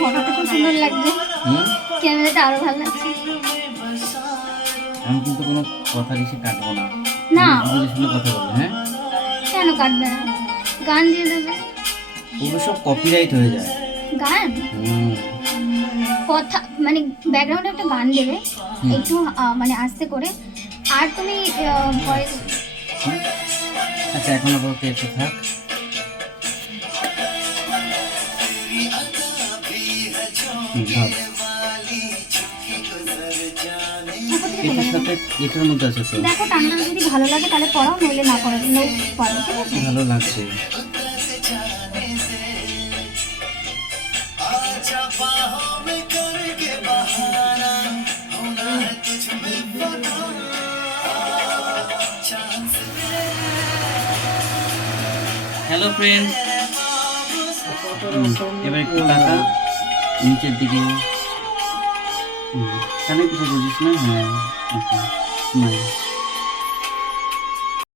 ফটোটা খুব সুন্দর লাগছে, ক্যামেরাটা আরো ভালো লাগছে। আমি কিন্তু কোনো কথা বেশি কাটবো না, না বুঝে শুনে কথা বলবো। হ্যাঁ, কেন কাটবে না, গান দিয়ে দেবে। ওগুলো সব কপিরাইট হয়ে যায়। গান কথা মানে ব্যাকগ্রাউন্ডে একটা গান দেবে একটু মানে আস্তে করে, আর তুমি ভয়েস। আচ্ছা, এখন আপাতত একটু থাক। ভাব এটার সাথে এটার মধ্যে আছে তো। দেখো টান্না যদি ভালো লাগে তাহলে পড়াও, নইলে না পড়ো, নো পড়ো, ঠিক আছে? ভালো লাগছে। হ্যালো ফ্রেন্ড, এবার একটু টাকা নিচের দিকে। কানে কিছু বুঝিস না? হ্যাঁ, ওকে।